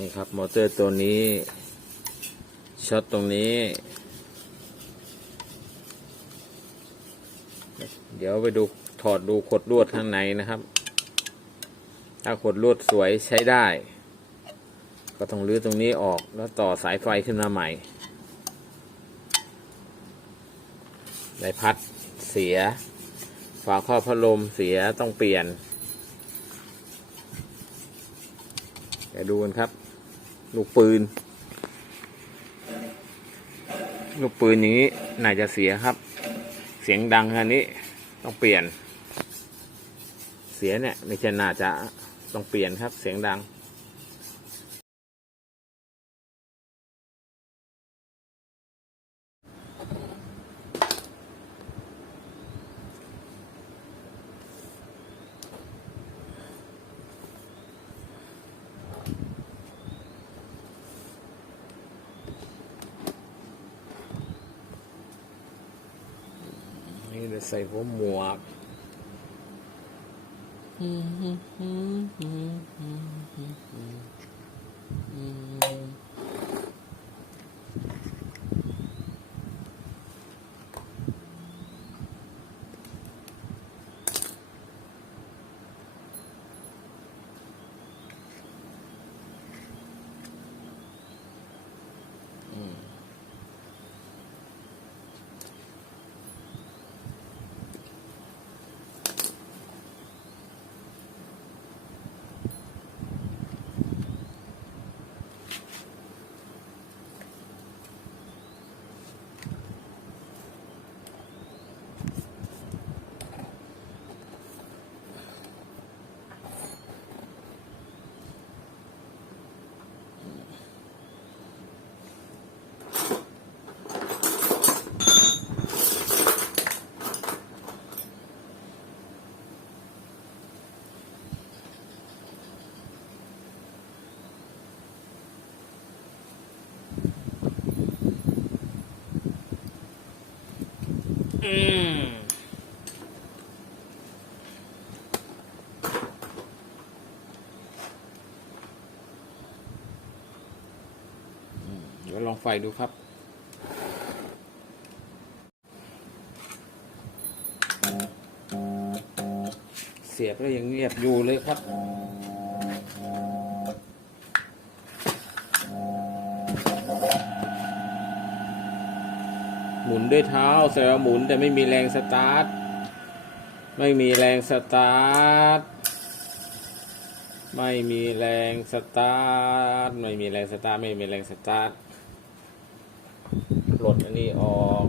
นี่ครับมอเตอร์ตัวนี้ช็อตตรงนี้ เดี๋ยวไปดูถอดดูขดลวดข้างในนะครับ ถ้าขดลวดสวยใช้ได้ ก็ต้องรื้อตรงนี้ออกแล้วต่อสายไฟขึ้นมาใหม่ไดพัดเสีย ฝาครอบพัดลมเสียต้องเปลี่ยนเดี๋ยวดูกันครับ ลูกปืน ลูกปืนอย่างนี้น่าจะเสียครับ เสียงดังขนนี้ต้องเปลี่ยน เสียเนี่ยไม่ใช่น่าจะต้องเปลี่ยนครับ เสียงดัง ใส่หัวหมวกอืม อืมเดี๋ยวลองไฟดูครับเสียบแล้วยังเงียบอยู่เลยครับ ด้วยเท้าแสดงว่าหมุนแต่ไม่มีแรงสตาร์ท ไม่มีแรงสตาร์ท ไม่มีแรงสตาร์ท ไม่มีแรงสตาร์ท ไม่มีแรงสตาร์ท ปลดอันนี้ออก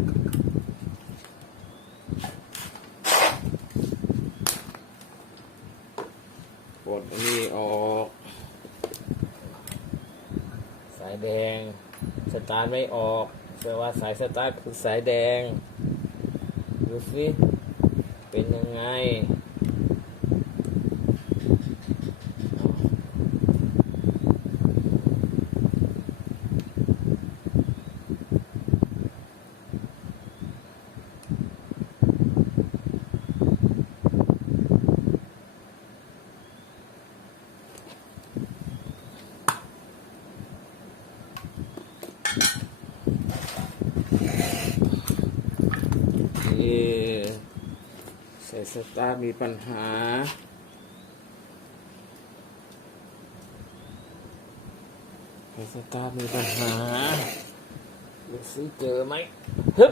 ปลดอันนี้ออก สายแดง สตาร์ทไม่ออก แปลว่าสายสตาร์ทคือสายแดง ดูสิ เป็นยังไง นี่ใส่สตาร์มีปัญหาใส่สตาร์มีปัญหาดูซิเจอไหมฮึบ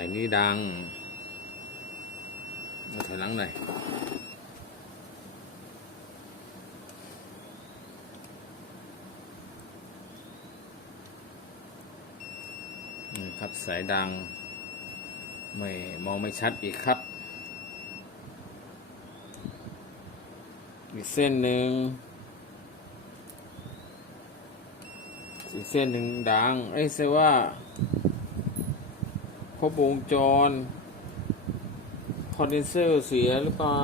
ไก่นี้ดังมาถอยหลังหน่อยครับสายดัง ไม่มองไม่ชัดอีกครับ อีกเส้นหนึ่งอีกเส้นหนึ่งดัง เอ้ยเซว่า ครบวงจร คอนเดนเซอร์เสียหรือเปล่า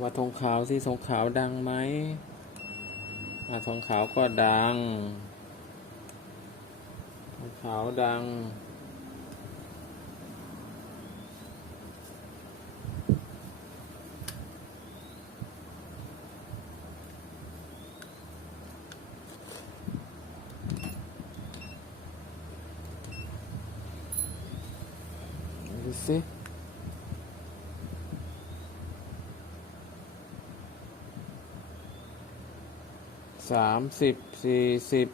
ว่าทองขาวสิทองขาวดังไหม ทองขาวก็ดัง ทองขาวดังดู สามสิบสี่สิบ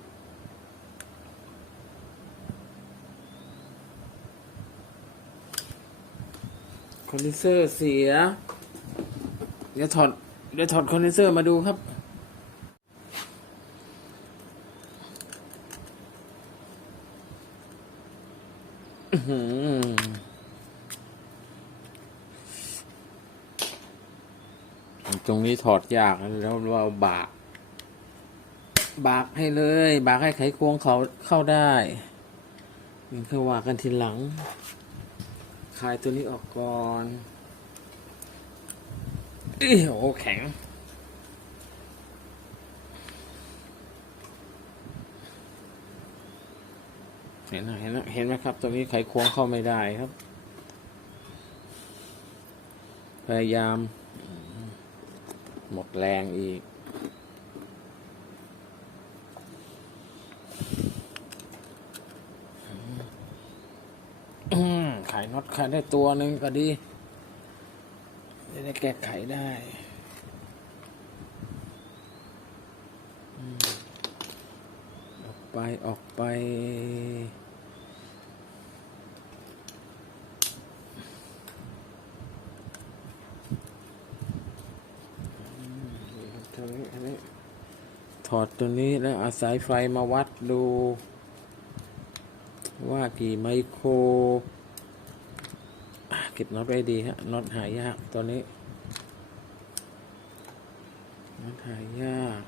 คอนเดนเซอร์เสีย เดี๋ยวถอด เดี๋ยวถอดคอนเดนเซอร์มาดูครับอื้อหือตรงนี้ถอดยากแล้วเราบาก บากให้เลย บากให้ไขควงเขาเข้าได้นี่คือว่ากันทีหลัง คลายตัวนี้ออกก่อนอีโอ้แข็ง เห็นไหมเห็นไหมเห็นไหมครับตรงนี้ไขควงเข้าไม่ได้ครับ พยายาม หมดแรงอีก อืมขายน็อตขายได้ตัวหนึ่งก็ดีจะได้แก้ไขได้ออกไปออกไป ถอดตัวนี้แล้วอาสายไฟมาวัดดูว่ากี่ไมโคร เก็บน็อตไว้ดีฮะน็อตหายากตัวนี้น็อตหายาก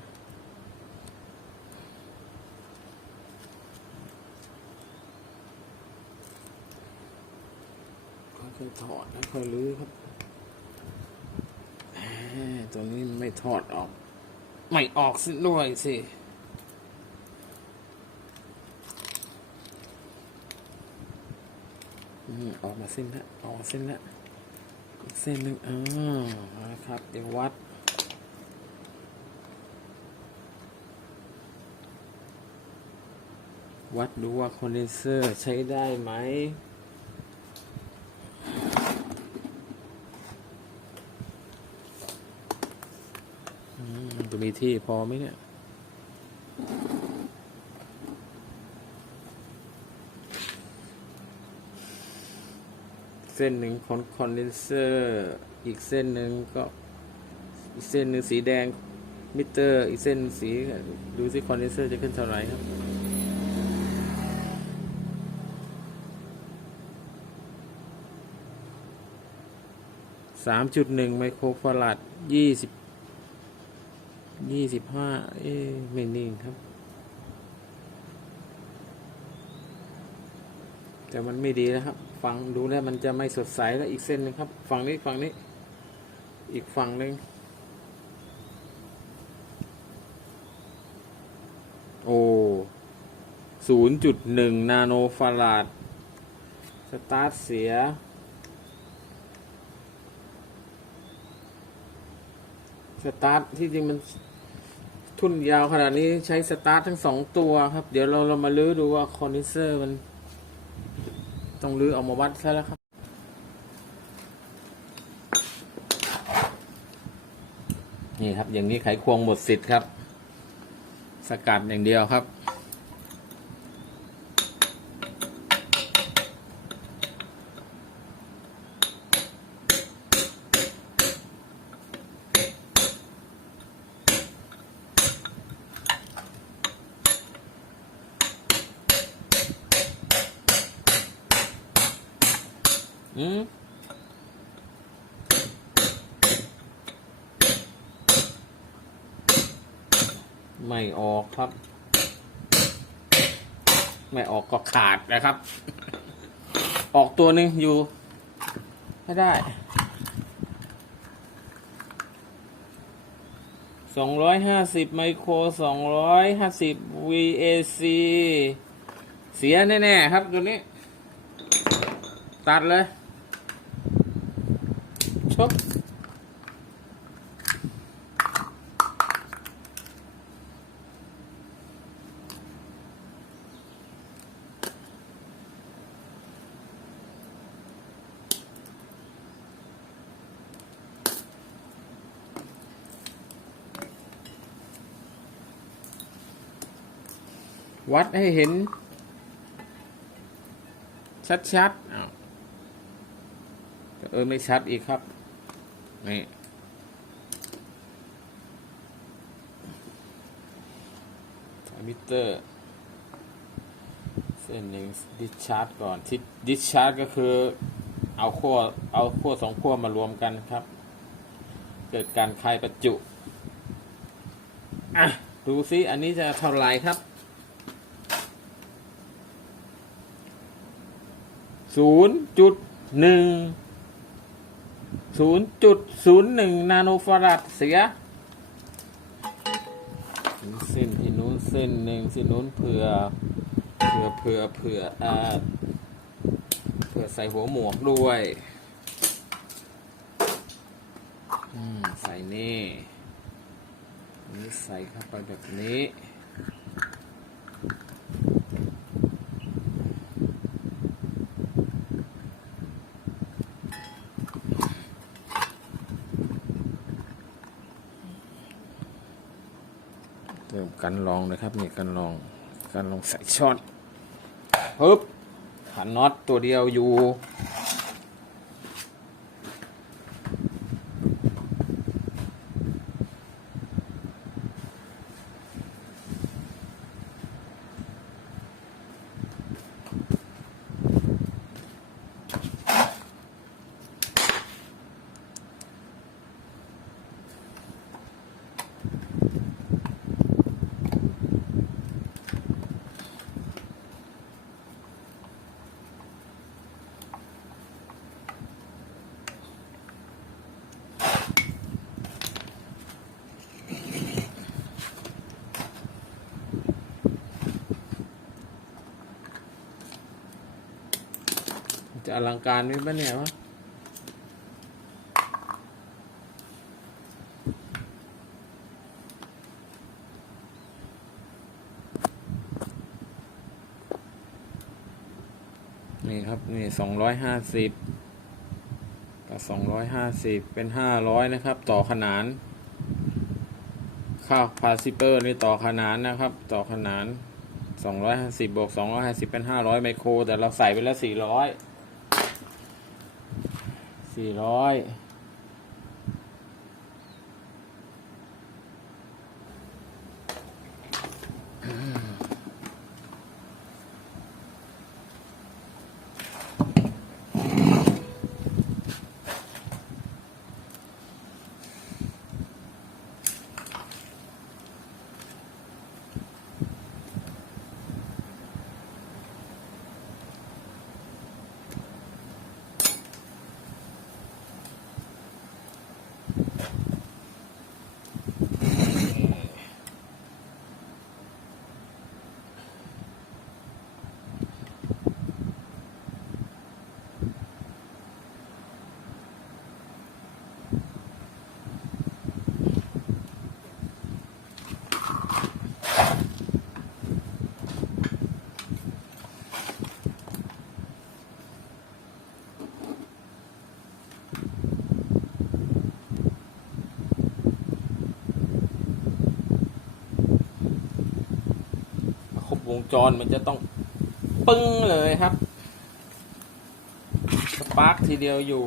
ค่อยๆถอดแล้วค่อยรื้อครับตัวนี้ไม่ถอดออก ไม่ออกสิด้วยสิ อืมออกมาเส้นละออกมาเส้นละอีกเส้นหนึ่งอ่าเอาละครับ เดี๋ยววัดวัดดูว่าคอนเดนเซอร์ใช้ได้ไหมอืมจะมีที่พอไหมเนี่ย ส้นหนึ่งคอนคอนเดนเซอร์อีกเส้นหนึ่งก็อีกเส้นหนึ่งสีแดงมิเตอร์ อีกเส้นสีดูสิคอนเดนเซอร์จะขึ้นเท่าไหร่ครับสามจุดหนึ่งไมโครฟาราดยี่สิบยี่สิบห้าเอ๊ไม่นิ่งครับ แต่มันไม่ดีนะครับฟังดูแล้วมันจะไม่สดใสแล้วอีกเส้นหนึงครับ ฝั่งนี้ฝั่งนี้ อีกฝั่งหนึ่งโอ้ศูนย์จุดหนึ่งนาโนฟาราดสตาร์ทเสียสตาร์ทที่จริงมันทุ่นยาวขนาดนี้ใช้สตาร์ททั้งสองตัวครับ เดี๋ยวเราเรามาลื้อดูว่าคอนดิเซอร์มัน ต้องลื้อออกมาวัดซะแล้วครับ นี่ครับ อย่างนี้ไขควงหมดสิทธิ์ครับ สกัดอย่างเดียวครับ อืมไม่ออกครับ ไม่ออกก็ขาดนะครับ ออกตัวหนึ่งอยู่ให้ได้สองร้อยห้าสิบไมโครสองร้อยห้าสิบ VAC เสียแน่ ๆ ครับตัวนี้ ตัดเลย ชกวัดให้เห็นชัดๆเออไม่ชัดอีกครับ นี่สามิเตอร์ เส้นหนึ่งดิชาร์จก่อนที่ดิชาร์จก็คือเอาขั้วเอาขั้วสองขั้วมารวมกันครับ เกิดการคลายประจุ อะ ดูซิอันนี้จะเท่าไรครับศูนย์จุดหนึ่ง ศูนย์จุดศูนย์หนึ่งนาโนฟาราดเสียเส้นที่นู้นเส้นหนึ่งที่นู้นเผื่อเผื่อเผื่อเผื่ออ่าเผื่อใส่หัวหมวกด้วยอืมใส่นี่นี่ใส่เข้าไปแบบนี้ กันลองนะครับนี่กันลองกันลองใส่ช็อตปึ๊บขันน็อตตัวเดียวอยู่ จะอลังการไหมบ้าเนี่ยวะนี่ครับ นี่สองร้อยห้าสิบกับสองร้อยห้าสิบเป็นห้าร้อยนะครับ ต่อขนาน ค่าพาซิเปอร์นี่ต่อขนานนะครับ ต่อขนานสองร้อยห้าสิบบวกสองร้อยห้าสิบเป็นห้าร้อยไมโคร แต่เราใส่ไปแล้วสี่ร้อย สี่ร้อย งจรมันจะต้องปึ้งเลยครับ สปาร์กทีเดียวอยู่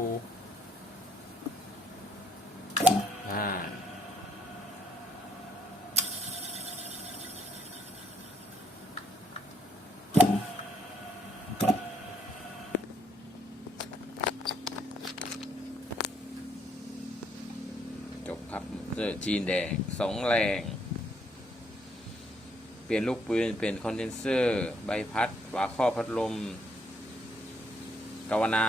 อ่าจบครับเจอจีนแดงสองแรง เปลี่ยนลูกปืน เปลี่ยนคอนเดนเซอร์ ใบพัด ฝาครอบพัดลมกาวนา